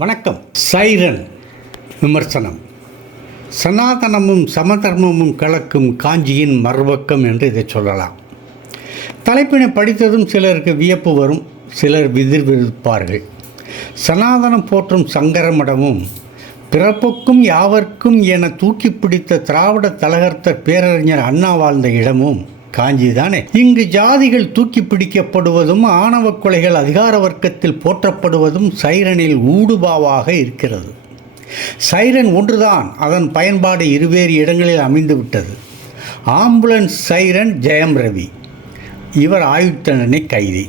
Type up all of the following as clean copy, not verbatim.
வணக்கம். சைரன் விமர்சனம். சனாதனமும் சமதர்மமும் கலக்கும் காஞ்சியின் மறுபக்கம் என்று இதை சொல்லலாம். தலைப்பினை படித்ததும் சிலருக்கு வியப்பு வரும், சிலர் விதிர்விருப்பார்கள். சனாதனம் போற்றும் சங்கரமடமும் பிறப்புக்கும் யாவர்க்கும் என தூக்கி பிடித்த திராவிட தலகர்த்தர் பேரறிஞர் அண்ணா வாழ்ந்த இடமும் காஞ்சிதானே. இங்கு ஜாதிகள் தூக்கி பிடிக்கப்படுவதும் ஆணவ கொலைகள் அதிகார வர்க்கத்தில் போற்றப்படுவதும் சைரனில் ஊடுபாவாக இருக்கிறது. சைரன் ஒன்றுதான், அதன் பயன்பாடு இருவேறு இடங்களில் அமைந்துவிட்டது. ஆம்புலன்ஸ் சைரன் ஜெயம் ரவி, இவர் ஆயுள் தண்டனை கைதி.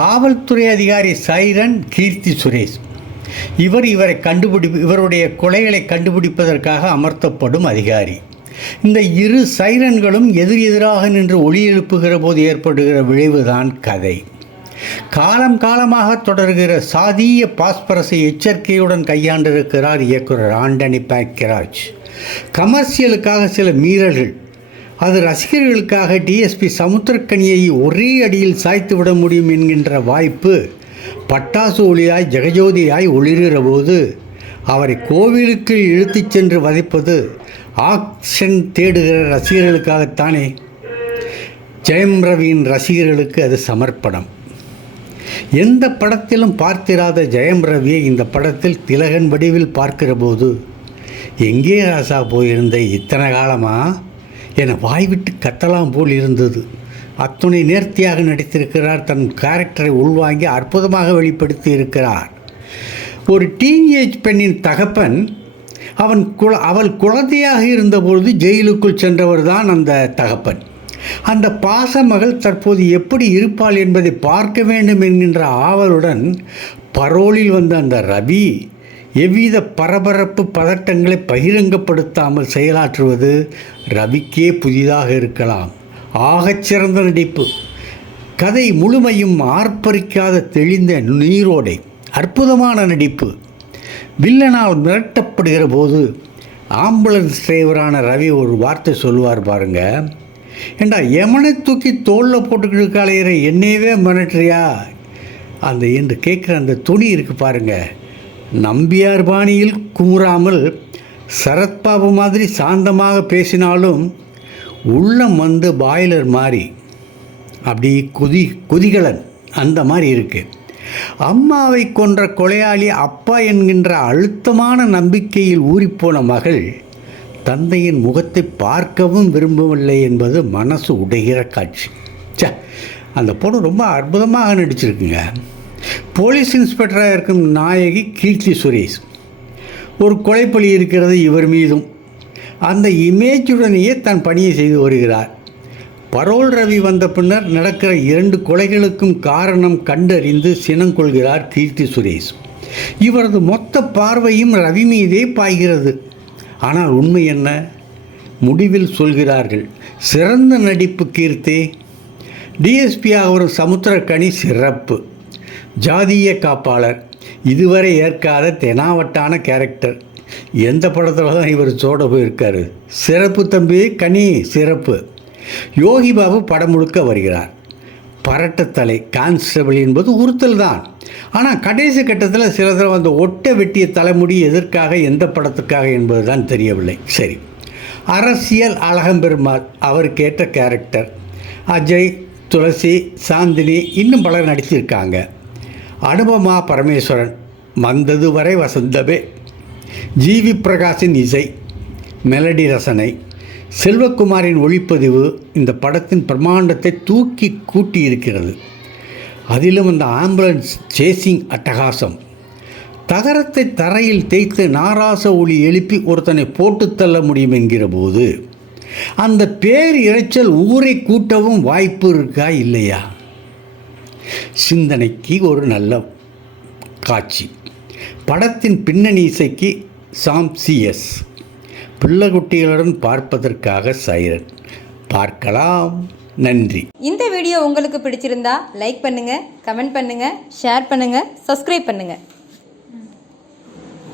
காவல்துறை அதிகாரி சைரன் கீர்த்தி சுரேஷ், இவருடைய கொலைகளை கண்டுபிடிப்பதற்காக அமர்த்தப்படும் அதிகாரி. இந்த இரு சைரன்களும் எதிரெதிராக நின்று ஒளி எழுப்புகிற போது ஏற்படுகிற விளைவுதான் கதை. காலம் காலமாக தொடர்கிற சாதிய பாஸ்பரஸை எச்சரிக்கையுடன் கையாண்டிருக்கிறார் இயக்குனர் ஆண்டனி பாக்கியராஜ். கமர்ஷியலுக்காக சில மீறல்கள், அது ரசிகர்களுக்காக டிஎஸ்பி சமுத்திரக்கனியை ஒரே அடியில் சாய்த்து விட முடியும் என்கின்ற வாய்ப்பு பட்டாசு ஒளியாய் ஜெகஜோதியாய் ஒளிர்கிற போது அவரை கோவிலுக்கு இழுத்துச் சென்று வதைப்பது ஆக்ஷன் தேடுகிற ரசிகர்களுக்காகத்தானே. ஜெயம் ரவியின் ரசிகர்களுக்கு அது சமர்ப்பணம். எந்த படத்திலும் பார்த்திராத ஜெயம் ரவியை இந்த படத்தில் திலகன் வடிவில் பார்க்கிற போது எங்கே ராசா போயிருந்த இத்தனை காலமா என வாய்விட்டு கத்தலாம் போல் இருந்தது. அத்துணை நேர்த்தியாக நடித்திருக்கிறார். தன் கேரக்டரை உள்வாங்கி அற்புதமாக வெளிப்படுத்தி இருக்கிறார். ஒரு டீனேஜ் பெண்ணின் தகப்பன் அவள் குழந்தையாக இருந்தபொழுது ஜெயிலுக்குள் சென்றவர் தான் அந்த தகப்பன். அந்த பாசமகள் தற்போது எப்படி இருப்பாள் என்பதை பார்க்க வேண்டும் என்கின்ற ஆவலுடன் பரோலில் வந்த அந்த ரவி எவ்வித பரபரப்பு பதட்டங்களை பகிரங்கப்படுத்தாமல் செயலாற்றுவது ரவிக்கே புதிதாக இருக்கலாம். ஆகச்சிறந்த நடிப்பு. கதை முழுமையும் ஆர்ப்பரிக்காத தெளிந்த நீரோடை. அற்புதமான நடிப்பு. வில்லனால் மிரட்டப்படுகிற போது ஆம்புலன்ஸ் டிரைவரான ரவி ஒரு வார்த்தை சொல்லுவார் பாருங்க. ஏண்டா யமனை தூக்கி தோளில் போட்டுக்கிட்டு காலையிற என்னையவே மிரட்டுறியா அந்த என்று கேட்குற அந்த துணி இருக்குது பாருங்க. நம்பியார் பாணியில் குமுறாமல் சரத்பாபு மாதிரி சாந்தமாக பேசினாலும் உள்ளம் வந்து பாய்லர் மாதிரி அப்படி குதிகலன் அந்த மாதிரி இருக்குது. அம்மாவை கொன்ற கொலையாளி அப்பா என்கின்ற அழுத்தமான நம்பிக்கையில் ஊறிப்போன மகள் தந்தையின் முகத்தை பார்க்கவும் விரும்பவில்லை என்பது மனசு உடைகிற காட்சி. அந்த பொண்ணு ரொம்ப அற்புதமாக நடிச்சிருக்குங்க. போலீஸ் இன்ஸ்பெக்டராக இருக்கும் நாயகி கீர்த்தி சுரேஷ். ஒரு கொலைப்பழி இருக்கிறது இவர் மீதும். அந்த இமேஜுடனேயே தன் பணியை செய்து வருகிறார். பரோல் ரவி வந்த பின்னர் நடக்கிற 2 கொலைகளுக்கும் காரணம் கண்டறிந்து சினங்கொள்கிறார் கீர்த்தி சுரேஷ். இவரது மொத்த பார்வையும் ரவி மீதே பாய்கிறது. ஆனால் உண்மை என்ன? முடிவில் சொல்கிறார்கள், சிறந்த நடிப்பு கீர்த்தி. டிஎஸ்பியாக ஒரு சமுத்திரக்கனி சிறப்பு. ஜாதிய காப்பாளர், இதுவரை ஏற்காத தெனாவட்டான கேரக்டர். எந்த படத்தில் தான் இவர் சோட போயிருக்காரு. சிறப்பு தம்பி கனி, சிறப்பு. யோகி பாபு படம் முழுக்க வருகிறார். பரட்டத்தலை கான்ஸ்டபிள் என்பது உறுத்தல் தான். ஆனால் கடைசி கட்டத்தில் சில தடவை அந்த ஒட்டை வெட்டிய தலைமுடி எதற்காக, எந்த படத்துக்காக என்பது தான் தெரியவில்லை. சரி, அரசியல் அழகம்பெருமாள் அவருக்கு ஏற்ற கேரக்டர். அஜய், துளசி, சாந்தினி இன்னும் பலர் நடிச்சிருக்காங்க. அனுபமா பரமேஸ்வரன், வந்தது வரை வசந்தமே. ஜிவி பிரகாஷின் இசை, மெலடி ரசனை, செல்வகுமாரின் ஒளிப்பதிவு இந்த படத்தின் பிரம்மாண்டத்தை தூக்கி கூட்டி இருக்கிறது. அதிலும் அந்த ஆம்புலன்ஸ் சேசிங் அட்டகாசம். தகரத்தை தரையில் தேய்த்து நாராச ஒளி எழுப்பி ஒருத்தனை போட்டு தள்ள முடியும் என்கிற போது அந்த பேர் இறைச்சல் ஊரை கூட்டவும் வாய்ப்பு இருக்கா இல்லையா? சிந்தனைக்கு ஒரு நல்ல காட்சி. படத்தின் பின்னணி இசைக்கு சாம் சிஎஸ். பிள்ளைக்குட்டிகளுடன் பார்ப்பதற்காக சைரன். பார்க்கலாம். நன்றி. இந்த வீடியோ உங்களுக்கு பிடிச்சிருந்தா லைக் பண்ணுங்கள், கமெண்ட் பண்ணுங்கள், ஷேர் பண்ணுங்கள், சப்ஸ்கிரைப் பண்ணுங்கள்.